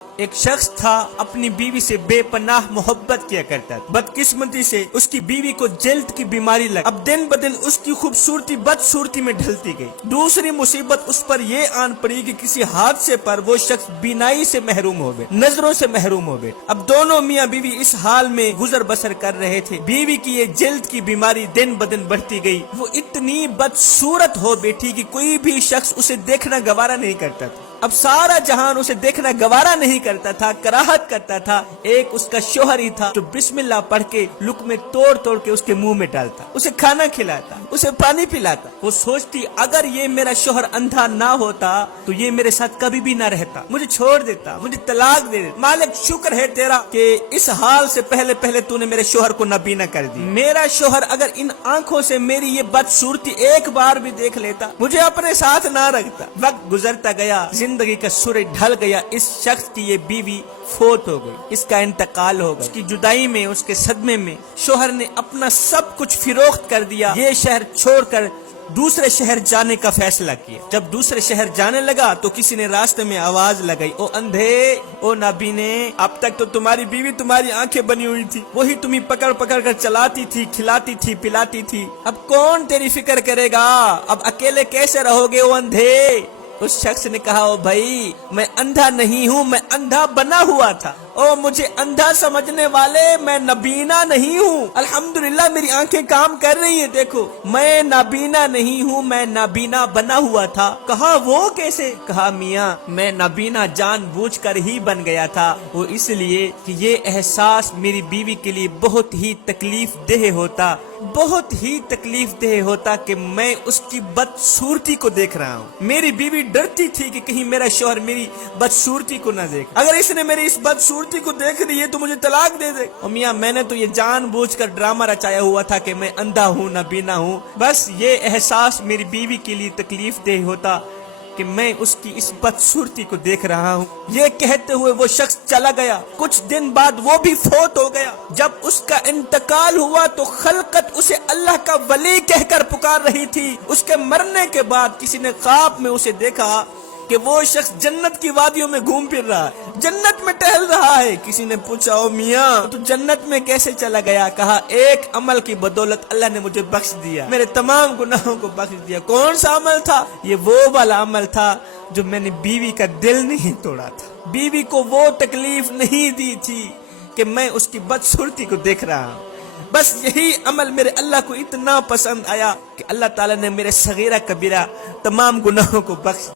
ایک شخص تھا اپنی بیوی سے بے پناہ محبت کیا کرتا تھا، بدقسمتی سے اس کی بیوی کو جلد کی بیماری لگ، اب دن بدن اس کی خوبصورتی بدصورتی میں ڈھلتی گئی۔ دوسری مصیبت اس پر یہ آن پڑی کہ کسی حادثے پر وہ شخص بینائی سے محروم ہو گئے، نظروں سے محروم ہو گئے۔ اب دونوں میاں بیوی اس حال میں گزر بسر کر رہے تھے۔ بیوی کی یہ جلد کی بیماری دن بدن بڑھتی گئی، وہ اتنی بدصورت ہو بیٹھی کہ کوئی بھی شخص اسے دیکھنا گوارا نہیں کرتا تھا۔ اب سارا جہان اسے دیکھنا گوارا نہیں کرتا تھا، کراہت کرتا تھا۔ ایک اس کا شوہر ہی تھا جو بسم اللہ پڑھ کے لقمے توڑ توڑ کے اس کے منہ میں ڈالتا، اسے کھانا کھلاتا، اسے پانی پلاتا۔ وہ سوچتی اگر یہ میرا شوہر اندھا نہ ہوتا تو یہ میرے ساتھ کبھی بھی نہ رہتا، مجھے چھوڑ دیتا، مجھے طلاق دے دیتا۔ مالک شکر ہے تیرا کہ اس حال سے پہلے تو نے میرے شوہر کو نابینا کر دی۔ میرا شوہر اگر ان آنکھوں سے میری یہ بدصورتی ایک بار بھی دیکھ لیتا، مجھے اپنے ساتھ نہ رکھتا۔ وقت گزرتا گیا، زندگی کا سورج ڈھل گیا۔ اس شخص کی یہ بیوی فوت ہو گئی، اس کا انتقال ہو گیا۔ اس کی جدائی میں، اس کے صدمے میں شوہر نے اپنا سب کچھ فروخت کر دیا، یہ شہر چھوڑ کر دوسرے شہر جانے کا فیصلہ کیا۔ جب دوسرے شہر جانے لگا تو کسی نے راستے میں آواز لگائی، او اندھے، او نابینے، اب تک تو تمہاری بیوی تمہاری آنکھیں بنی ہوئی تھی، وہی تمہیں پکڑ پکڑ کر چلاتی تھی، کھلاتی تھی، پلاتی تھی، اب کون تیری فکر کرے گا؟ اب اکیلے کیسے رہو گے او اندھے؟ اس شخص نے کہا، او بھائی میں اندھا نہیں ہوں، میں اندھا بنا ہوا تھا۔ او مجھے اندھا سمجھنے والے، میں نابینا نہیں ہوں، الحمدللہ میری آنکھیں کام کر رہی ہیں، دیکھو میں نابینا نہیں ہوں، میں نابینا بنا ہوا تھا۔ کہا وہ کیسے؟ کہا میاں میں نابینا جان بوجھ کر ہی بن گیا تھا، وہ اس لیے کہ یہ احساس میری بیوی کے لیے بہت ہی تکلیف دہ ہوتا، بہت ہی تکلیف دہ ہوتا کہ میں اس کی بدصورتی کو دیکھ رہا ہوں۔ میری بیوی ڈرتی تھی کہ کہیں میرا شوہر میری بدصورتی کو نہ دیکھ، اگر اس نے میری اس بدصورتی کو دیکھ لی ہے تو مجھے طلاق دے دے۔ اور میاں میں نے تو یہ جان بوجھ کر ڈرامہ رچایا ہوا تھا کہ میں اندھا ہوں، نابینا ہوں، بس یہ احساس میری بیوی کے لیے تکلیف دہ ہوتا کہ میں اس کی اس بدصورتی کو دیکھ رہا ہوں۔ یہ کہتے ہوئے وہ شخص چلا گیا۔ کچھ دن بعد وہ بھی فوت ہو گیا۔ جب اس کا انتقال ہوا تو خلقت اسے اللہ کا ولی کہہ کر پکار رہی تھی۔ اس کے مرنے کے بعد کسی نے خواب میں اسے دیکھا کہ وہ شخص جنت کی وادیوں میں گھوم پھر رہا ہے، جنت میں ٹہل رہا ہے۔ کسی نے پوچھا، او میاں تو جنت میں کیسے چلا گیا؟ کہا ایک عمل کی بدولت اللہ نے مجھے بخش دیا، میرے تمام گناہوں کو بخش دیا۔ کون سا عمل تھا؟ یہ وہ والا عمل تھا جو میں نے بیوی کا دل نہیں توڑا تھا، بیوی کو وہ تکلیف نہیں دی تھی کہ میں اس کی بدصورتی کو دیکھ رہا ہوں۔ بس یہی عمل میرے اللہ کو اتنا پسند آیا کہ اللہ تعالیٰ نے میرے صغیرہ کبیرہ تمام گناہوں کو بخش